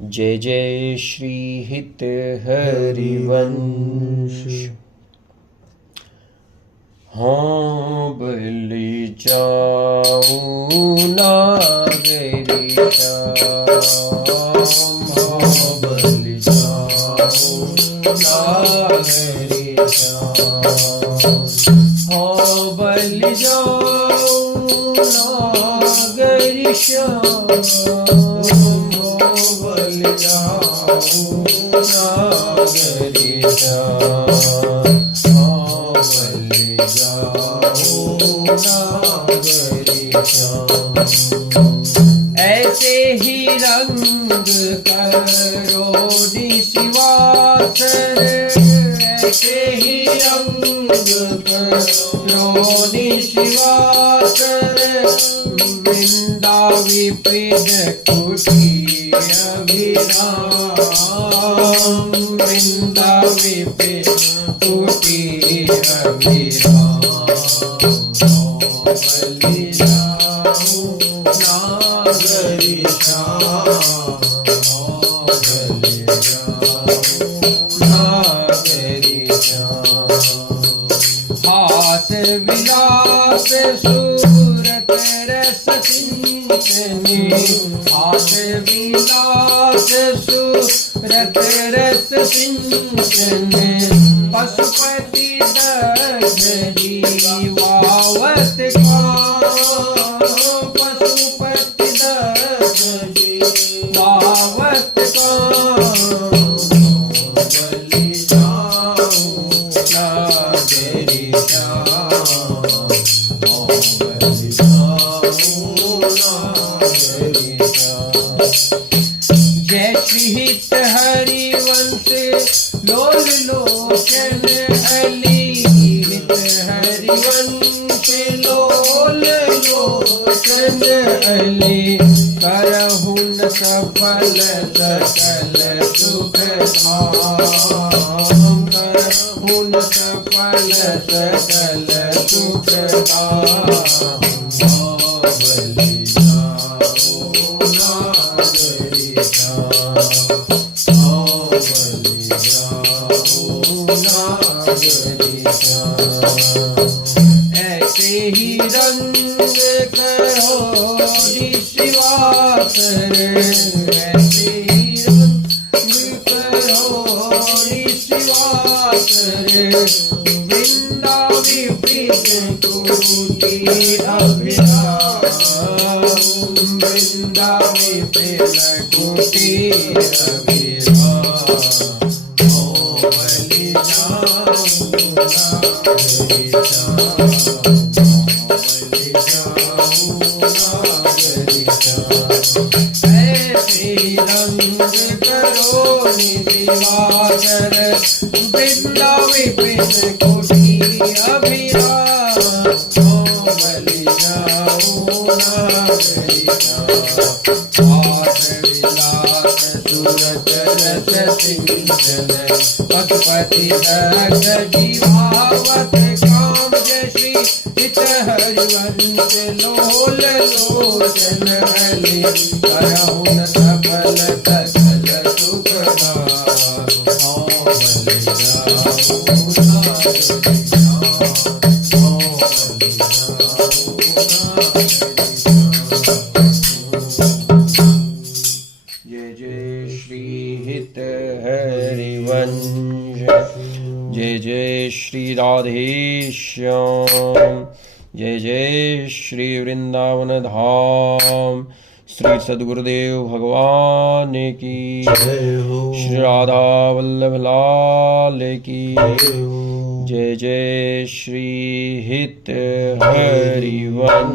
जय जय श्री हित हरिवंश। हाँ बलि जाऊं नागरी श्याम, हाँ बलि जाऊं नागरी श्याम, हाँ बलि जाऊं नागरी श्याम, बलि जाऊं नागरी श्याम, हाँ बलि जाऊं नागरी श्याम। ऐसे ही रंग करो निशिवासर, ऐसे ही रंग करो निशिवासर, वृंदा विपिन कुटी अभिराम, वृंदा विपिन कुटी अभिराम, बलि जाऊं नागरी श्याम, बलि जाऊं नागरी श्याम। हास विलास सूरत रस सिंचनी, हास विलास सूरत रस सिंचनी, पशुपति दर्श जीवावत काम, पशुपति दर्श जीवावत काम, बलि जाऊं नागरी श्याम, बलि जाऊं नागरी श्याम। जय श्री हित हरिवंश लोल लोचन अली, हित हरिवंश लोल लोचन अली, करहु न सफल सकल सुख धाम, करहु न सफल सकल सुख धाम, बलि जाऊं नागरी श्याम, बलि जाऊं नागरी श्याम। ऐसे ही रंग करो निशिवासर, ऐसे ही रंग करो निशिवासर, वृंदा विपिन कुटी अभिराम, वृंदा विपिन कुटी अभिराम, बलि जाऊं नागरी श्याम, बलि जाऊं नागरी श्याम। ऐसे रंग करो निशिवासर, वृंदा विपिन कुटी अभिराम, बलि जाऊं नागरी श्याम। हास विलास सूरत रस सिंचन, पशुपति दर्श जीवावत काम, जय श्री हित हरिवंश लोल लोचन अली, करहु न सफल सकल सुख धाम, बलि जाऊं नागरी श्याम, बलि जाऊं नागरी श्याम। जय जय श्री हित हरिवंश, जय जय श्री राधेश्याम, जय जय श्री वृंदावन धाम। श्री सद्गुरुदेव भगवान की श्री राधा वल्लभ लाल की जय जय श्री हित हरिवंश।